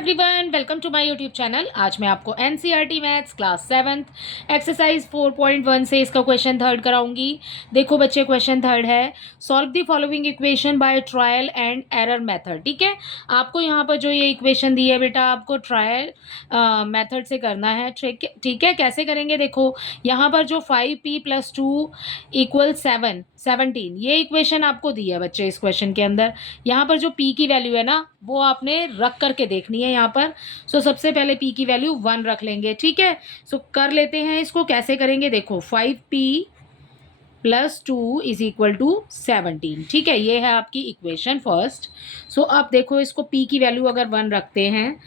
Everyone, welcome to my YouTube channel. आज मैं आपको NCERT maths class 7th exercise 4.1 से इसका क्वेश्चन थर्ड कराऊंगी। देखो बच्चे, क्वेश्चन थर्ड है, solve the following equation by trial and error method. ठीक है, आपको यहाँ पर जो ये इक्वेशन दी है बेटा, आपको ट्रायल मेथड से करना है। ठीक है, कैसे करेंगे? देखो यहाँ पर जो 5p + 2 = 17 ये इक्वेशन आपको दी है बच्चे। इस क्वेश्चन के अंदर यहाँ पर जो p की वैल्यू है ना, वो आपने रख करके देखनी है यहाँ पर। सबसे पहले p की वैल्यू 1 रख लेंगे। ठीक है, कर लेते हैं इसको। कैसे करेंगे? देखो 5p + 2 = 17। ठीक है, ये है आपकी इक्वेशन फर्स्ट। अब देखो, इसको p की वैल्यू अगर 1 रखते हैं,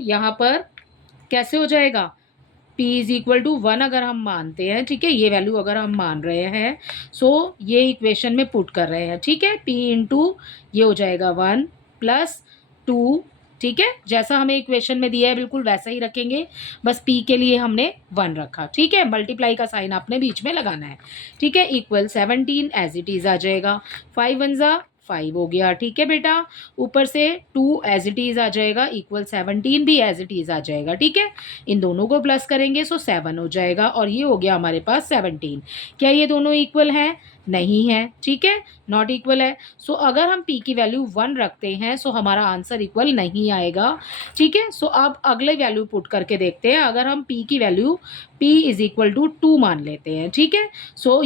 यहाँ पर कैसे हो जाएगा? p = 1 अगर हम मानते हैं, ठीक है, ये वैल्यू अगर हम मान रहे हैं, ये इक्वेशन में पुट कर रहे हैं। ठीक है, p इंटू ये हो जाएगा 1 + 2। ठीक है, जैसा हमें इक्वेशन में दिया है बिल्कुल वैसा ही रखेंगे, बस p के लिए हमने 1 रखा। ठीक है, मल्टीप्लाई का साइन आपने बीच में लगाना है। ठीक है, = 17 एज इट इज़ आ जाएगा। 5 × 1 = 5 हो गया। ठीक है बेटा, ऊपर से 2 एज इट इज़ आ जाएगा, = 17 भी एज इट इज़ आ जाएगा। ठीक है, इन दोनों को प्लस करेंगे 7 हो जाएगा, और ये हो गया हमारे पास 17। क्या ये दोनों इक्वल हैं? नहीं है। ठीक है, नॉट इक्वल है। अगर हम p की वैल्यू 1 रखते हैं, हमारा आंसर इक्वल नहीं आएगा। ठीक है, अब अगले वैल्यू पुट करके देखते हैं। अगर हम p की वैल्यू p = 2 मान लेते हैं, ठीक है,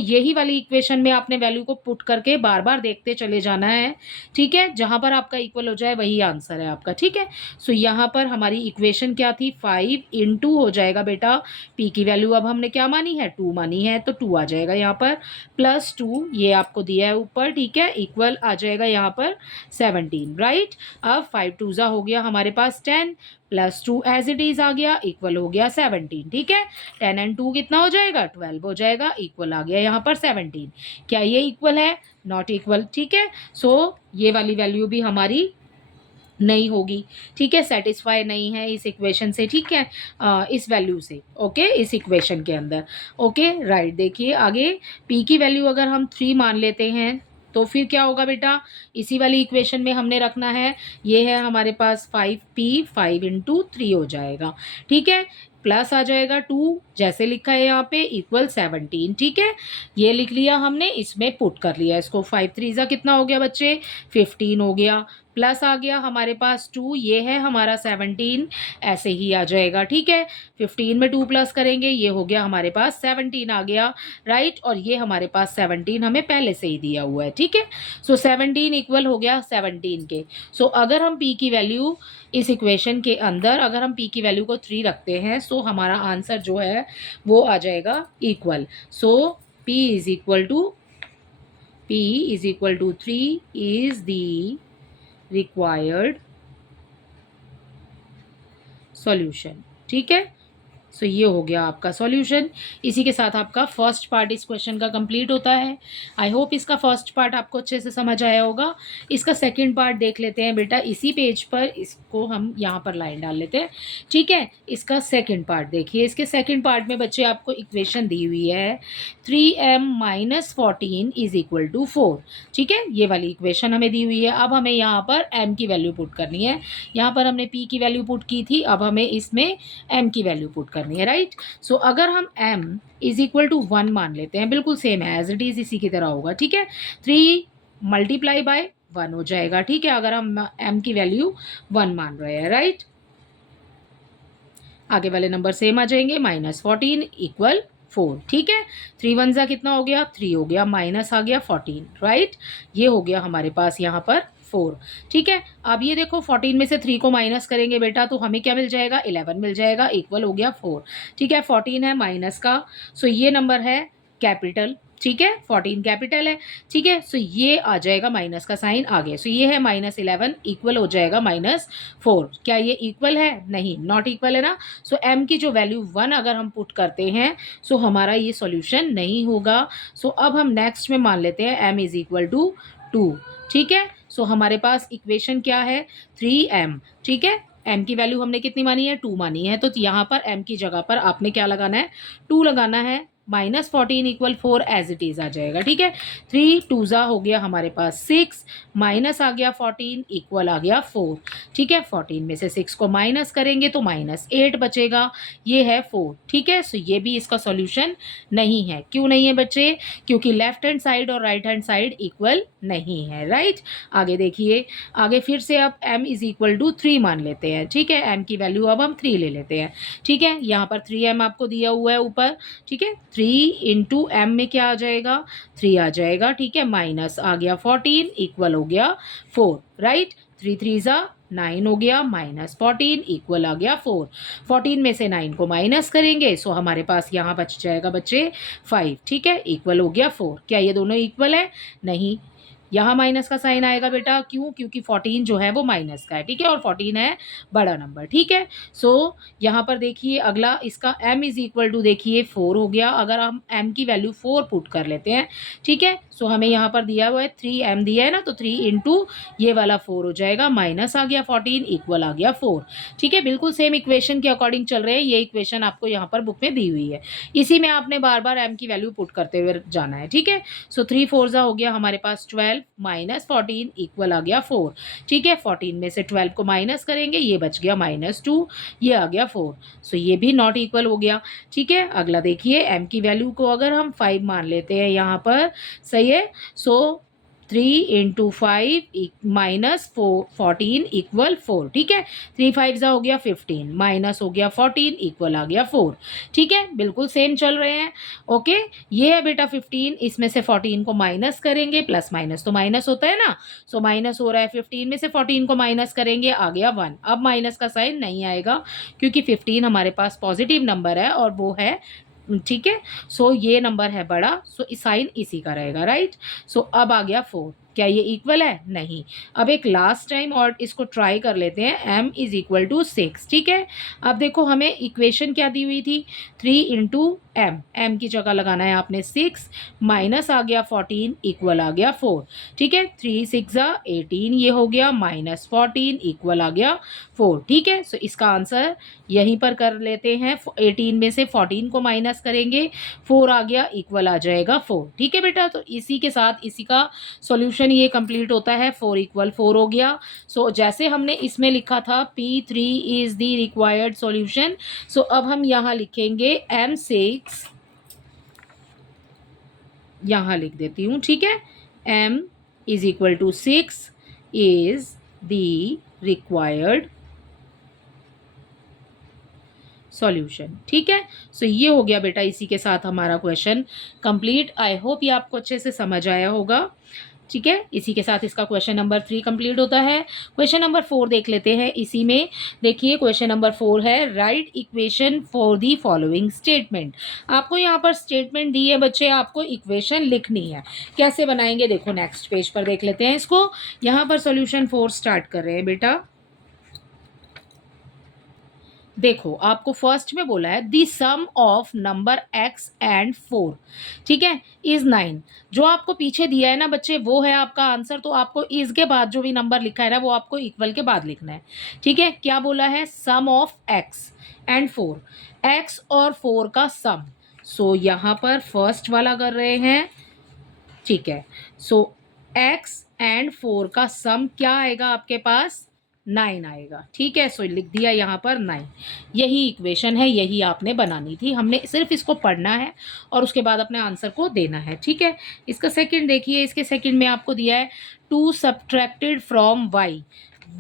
यही वाली इक्वेशन में आपने वैल्यू को पुट करके बार बार देखते चले जाना है। ठीक है, जहां पर आपका इक्वल हो जाए वही आंसर है आपका। ठीक है, यहाँ पर हमारी इक्वेशन क्या थी? 5 × हो जाएगा बेटा, p की वैल्यू अब हमने क्या मानी है? 2 मानी है, तो 2 आ जाएगा यहाँ पर, +2 ये आपको दिया है ऊपर। ठीक है, इक्वल आ जाएगा यहाँ पर 17। राइट, अब 5 × 2 हो गया हमारे पास 10 + 2 एज इट इज आ गया, इक्वल हो गया 17। ठीक है, 10 × 2 कितना हो जाएगा? 12 हो जाएगा, इक्वल आ गया यहाँ पर 17। क्या ये इक्वल है? Not equal. ठीक है, ये वाली वैल्यू भी हमारी नहीं होगी। ठीक है, सेटिस्फाई नहीं है इस इक्वेशन से। ठीक है, इस वैल्यू से। ओके, इस इक्वेशन के अंदर। Okay, right. देखिए आगे, p की वैल्यू अगर हम 3 मान लेते हैं, तो फिर क्या होगा बेटा? इसी वाली इक्वेशन में हमने रखना है। ये है हमारे पास 5p, 5 × 3 हो जाएगा। ठीक है, प्लस आ जाएगा 2, जैसे लिखा है यहाँ पे, = 17। ठीक है, ये लिख लिया हमने, इसमें पुट कर लिया इसको। 5 × 3 कितना हो गया बच्चे? 15 हो गया, प्लस आ गया हमारे पास 2, ये है हमारा 17, ऐसे ही आ जाएगा। ठीक है, 15 में 2 प्लस करेंगे, ये हो गया हमारे पास 17 आ गया। राइट, और ये हमारे पास 17 हमें पहले से ही दिया हुआ है। ठीक है, 17 इक्वल हो गया 17 के। अगर हम p की वैल्यू इस इक्वेशन के अंदर, अगर हम p की वैल्यू को 3 रखते हैं, हमारा आंसर जो है वो आ जाएगा equal. p = 3 is the required solution. ठीक है, ये हो गया आपका सॉल्यूशन। इसी के साथ आपका फर्स्ट पार्ट इस क्वेश्चन का कंप्लीट होता है। आई होप इसका फर्स्ट पार्ट आपको अच्छे से समझ आया होगा। इसका सेकंड पार्ट देख लेते हैं बेटा। इसी पेज पर इसको हम यहाँ पर लाइन डाल लेते हैं। ठीक है, इसका सेकंड पार्ट देखिए। इसके सेकंड पार्ट में बच्चे आपको इक्वेशन दी हुई है, 3m - 14 = 4। ठीक है, ये वाली इक्वेशन हमें दी हुई है। अब हमें यहाँ पर m की वैल्यू पुट करनी है। यहाँ पर हमने p की वैल्यू पुट की थी, अब हमें इसमें m की वैल्यू पुट करनी है। राइट, अगर हम m = 1 मान लेते हैं, बिल्कुल सेम है, एज इट इज इसी की तरह होगा। ठीक है, 3 × 1 हो जाएगा। ठीक है, अगर हम m की वैल्यू 1 मान रहे हैं। राइट, आगे वाले नंबर सेम आ जाएंगे, -14 = 4। ठीक है, 3 × 1 कितना हो गया? 3 हो गया, माइनस आ गया 14। राइट, ये हो गया हमारे पास यहाँ पर 4। ठीक है, अब ये देखो 14 में से 3 को माइनस करेंगे बेटा, तो हमें क्या मिल जाएगा? 11 मिल जाएगा, इक्वल हो गया 4। ठीक है, 14 है माइनस का, ये नंबर है कैपिटल। ठीक है, 14 कैपिटल है। ठीक है, ये आ जाएगा, माइनस का साइन आ गया, ये है -11, इक्वल हो जाएगा -4। क्या ये इक्वल है? नहीं, नॉट इक्वल है ना। m की जो वैल्यू 1 अगर हम पुट करते हैं, हमारा ये सॉल्यूशन नहीं होगा। अब हम नेक्स्ट में मान लेते हैं m = 2। ठीक है, हमारे पास इक्वेशन क्या है? 3m। ठीक है, m की वैल्यू हमने कितनी मानी है? 2 मानी है, तो यहाँ पर m की जगह पर आपने क्या लगाना है? 2 लगाना है। -14 इक्वल 4 एज इट इज़ आ जाएगा। ठीक है, 3 2 ज़ा हो गया हमारे पास 6, माइनस आ गया 14 इक्वल आ गया 4। ठीक है, 14 में से 6 को माइनस करेंगे तो -8 बचेगा, ये है 4। ठीक है, सो ये भी इसका सॉल्यूशन नहीं है। क्यों नहीं है बच्चे? क्योंकि लेफ्ट हैंड साइड और राइट हैंड साइड इक्वल नहीं है। राइट, आगे देखिए, आगे फिर से अब m इज इक्वल टू 3 मान लेते हैं। ठीक है, m की वैल्यू अब हम 3 ले लेते हैं। ठीक है, यहाँ पर 3m आपको दिया हुआ है ऊपर। ठीक है, 3 इंटू एम में क्या आ जाएगा? 3 आ जाएगा। ठीक है, माइनस आ गया 14 इक्वल हो गया 4। राइट, 3 3 ज़ा 9 हो गया, -14 इक्वल आ गया 4। 14 में से 9 को माइनस करेंगे सो हमारे पास यहाँ बच जाएगा बच्चे 5। ठीक है, इक्वल हो गया 4। क्या ये दोनों इक्वल है? नहीं, यहाँ माइनस का साइन आएगा बेटा। क्यों? क्योंकि 14 जो है वो माइनस का है। ठीक है, और 14 है बड़ा नंबर। ठीक है, सो यहाँ पर देखिए अगला इसका m इज इक्वल टू देखिए 4 हो गया। अगर हम m की वैल्यू 4 पुट कर लेते हैं, ठीक है, सो हमें यहाँ पर दिया हुआ है 3m दिया है ना, तो 3 इंटू ये वाला 4 हो जाएगा, माइनस आ गया 14 इक्वल आ गया 4। ठीक है, बिल्कुल सेम इक्वेशन के अकॉर्डिंग चल रहे हैं। ये इक्वेशन आपको यहाँ पर बुक में दी हुई है, इसी में आपने बार बार m की वैल्यू पुट करते हुए जाना है। ठीक है, सो 3 4 ज़ा हो गया हमारे पास 12 -14 इक्वल आ गया 4। ठीक है, 14 में से 12 को माइनस करेंगे, ये बच गया -2, ये आ गया 4। सो ये भी नॉट इक्वल हो गया। ठीक है, अगला देखिए m की वैल्यू को अगर हम 5 मान लेते हैं यहाँ पर, सही है, सो 3 इंटू 5 -14 इक्वल 4। ठीक है, 3 5 ज़ा हो गया 15, माइनस हो गया 14 इक्वल आ गया 4। ठीक है, बिल्कुल सेम चल रहे हैं। ओके, ये है बेटा 15, इसमें से 14 को माइनस करेंगे, प्लस माइनस तो माइनस होता है ना, सो माइनस हो रहा है 15 में से 14 को माइनस करेंगे, आ गया 1। अब माइनस का साइन नहीं आएगा क्योंकि 15 हमारे पास पॉजिटिव नंबर है और वो है, ठीक है, सो ये नंबर है बड़ा, सो साइन इसी का रहेगा। राइट, सो अब आ गया 4। क्या ये इक्वल है? नहीं। अब एक लास्ट टाइम और इसको ट्राई कर लेते हैं, m इज इक्वल टू 6। ठीक है, अब देखो हमें इक्वेशन क्या दी हुई थी, 3 इंटू m की जगह लगाना है आपने 6, माइनस आ गया 14 इक्वल आ गया 4। ठीक है, 3 6 ज़ा 18 ये हो गया, -14 इक्वल आ गया 4। ठीक है, सो इसका आंसर यहीं पर कर लेते हैं। 18 में से 14 को माइनस करेंगे, 4 आ गया, इक्वल आ जाएगा 4। ठीक है बेटा, तो इसी के साथ इसी का सॉल्यूशन ये कंप्लीट होता है। 4 इक्वल 4 हो गया। सो जैसे हमने इसमें लिखा था P3 is the required solution, so अब हम यहाँ लिखेंगे M6, यहाँ लिख देती हूँ। ठीक है, m is equal to 6 is the required solution. ठीक है, सो ये हो गया बेटा, इसी के साथ हमारा क्वेश्चन कंप्लीट। आई होप ये आपको अच्छे से समझ आया होगा। ठीक है, इसी के साथ इसका क्वेश्चन नंबर 3 कंप्लीट होता है। क्वेश्चन नंबर 4 देख लेते हैं। इसी में देखिए क्वेश्चन नंबर 4 है, right equation for the following statement. आपको यहाँ पर स्टेटमेंट दी है बच्चे, आपको इक्वेशन लिखनी है। कैसे बनाएंगे देखो, नेक्स्ट पेज पर देख लेते हैं इसको। यहाँ पर सॉल्यूशन 4 स्टार्ट कर रहे हैं बेटा। देखो आपको फर्स्ट में बोला है दी सम ऑफ नंबर x एंड 4, ठीक है, इज 9। जो आपको पीछे दिया है ना बच्चे, वो है आपका आंसर। तो आपको इज के बाद जो भी नंबर लिखा है ना, वो आपको इक्वल के बाद लिखना है। ठीक है, क्या बोला है? सम ऑफ x एंड 4, x और 4 का सम। सो यहाँ पर फर्स्ट वाला कर रहे हैं। ठीक है, सो x एंड 4 का सम क्या आएगा आपके पास? 9 आएगा। ठीक है, सो लिख दिया यहाँ पर 9। यही इक्वेशन है, यही आपने बनानी थी। हमने सिर्फ इसको पढ़ना है और उसके बाद अपने आंसर को देना है। ठीक है, इसका सेकंड देखिए, इसके सेकंड में आपको दिया है 2 सब्ट्रैक्टेड फ्रॉम y।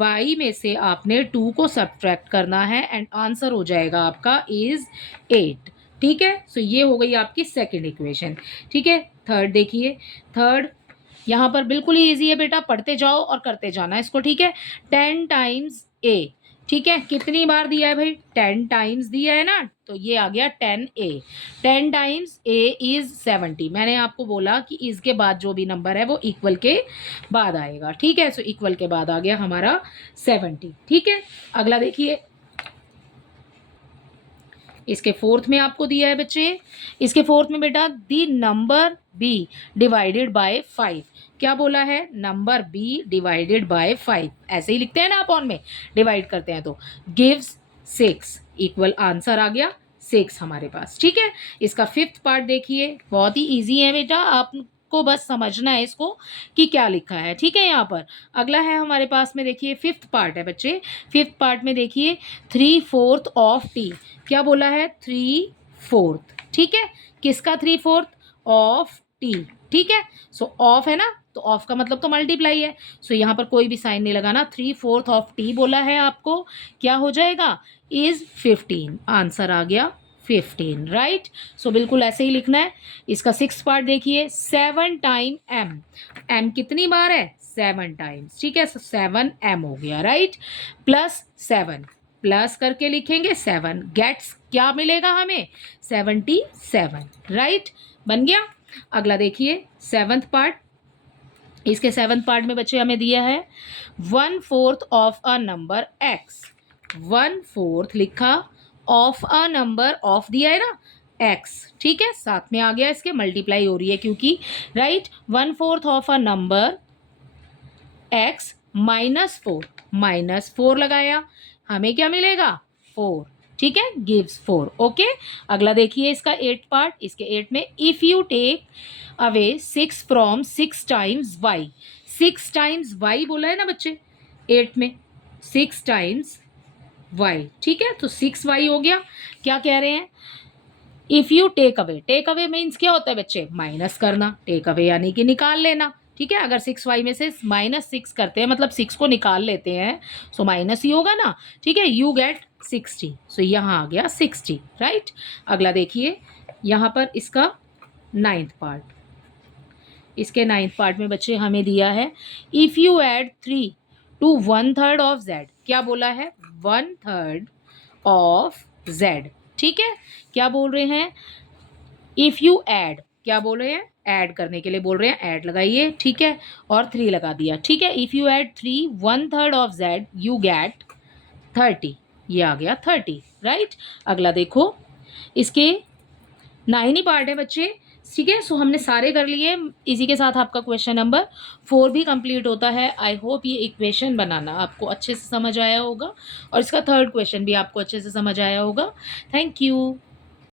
y में से आपने 2 को सब्ट्रैक्ट करना है एंड आंसर हो जाएगा आपका इज 8। ठीक है, सो ये हो गई आपकी सेकंड इक्वेशन। ठीक है, थर्ड देखिए, थर्ड यहाँ पर बिल्कुल ही ईजी है बेटा, पढ़ते जाओ और करते जाना इसको। ठीक है, 10 टाइम्स a। ठीक है, कितनी बार दिया है भाई? 10 टाइम्स दिया है ना, तो ये आ गया 10a। 10 times a is 70। मैंने आपको बोला कि इसके बाद जो भी नंबर है वो इक्वल के बाद आएगा। ठीक है, सो इक्वल के बाद आ गया हमारा 70। ठीक है, अगला देखिए, इसके फोर्थ में आपको दिया है बच्चे, इसके फोर्थ में बेटा the number b divided by 5। क्या बोला है? Number b divided by 5। ऐसे ही लिखते हैं ना अपॉन में, डिवाइड करते हैं तो गिव्स 6 इक्वल आंसर आ गया 6 हमारे पास। ठीक है, इसका फिफ्थ पार्ट देखिए, बहुत ही ईजी है बेटा, आपको बस समझना है इसको कि क्या लिखा है। ठीक है, यहाँ पर अगला है हमारे पास में, देखिए फिफ्थ पार्ट है बच्चे। फिफ्थ पार्ट में देखिए 3/4 ऑफ टी, क्या बोला है 3/4। ठीक है, किसका 3/4 ऑफ टी। ठीक है, सो ऑफ है ना, तो ऑफ का मतलब तो मल्टीप्लाई है। सो यहाँ पर कोई भी साइन नहीं लगाना, 3/4 ऑफ टी बोला है आपको, क्या हो जाएगा इज 15। आंसर आ गया 15, राइट। सो बिल्कुल ऐसे ही लिखना है। इसका सिक्स पार्ट देखिए, 7 टाइम एम। एम कितनी बार है 7 टाइम्स। ठीक है, 7 एम हो गया, राइट। प्लस 7, प्लस करके लिखेंगे 7, गेट्स क्या मिलेगा हमें 77, राइट, बन गया। अगला देखिए सेवंथ पार्ट। इसके सेवंथ पार्ट में बच्चे हमें दिया है 1/4 ऑफ अ नंबर एक्स। 1/4 लिखा, ऑफ अ नंबर, ऑफ दिया है ना एक्स। ठीक है, साथ में आ गया, इसके मल्टीप्लाई हो रही है क्योंकि, right. 1/4 of a number x -4, -4 लगाया, हमें क्या मिलेगा 4। ठीक है, गिव्स 4। ओके, अगला देखिए इसका 8 पार्ट। इसके 8 में if you take away 6 from 6 times Y. 6 times Y बोला है ना बच्चे 8 में, 6 टाइम्स वाई। ठीक है, तो 6y हो गया। क्या कह रहे हैं, if you take away means क्या होता है बच्चे, माइनस करना। टेक अवे यानी कि निकाल लेना। ठीक है, अगर 6y में से -6 करते हैं, मतलब 6 को निकाल लेते हैं, सो माइनस ही होगा ना। ठीक है, यू गेट 60, सो यहाँ आ गया 60, राइट। अगला देखिए यहाँ पर इसका 9th पार्ट। इसके 9th पार्ट में बच्चे हमें दिया है if you add 3 to 1/3 of z। क्या बोला है 1/3 ऑफ z। ठीक है, क्या बोल रहे हैं, इफ़ यू ऐड, क्या बोल रहे हैं, ऐड करने के लिए बोल रहे हैं, ऐड लगाइए। ठीक है, और 3 लगा दिया। ठीक है, if you add 3 1/3 of z you get 30, ये आ गया 30, राइट। अगला देखो, इसके 9 ही पार्ट है बच्चे। ठीक है, सो हमने सारे कर लिए। इसी के साथ आपका क्वेश्चन नंबर 4 भी कंप्लीट होता है। आई होप ये इक्वेशन बनाना आपको अच्छे से समझ आया होगा और इसका थर्ड क्वेश्चन भी आपको अच्छे से समझ आया होगा। Thank you.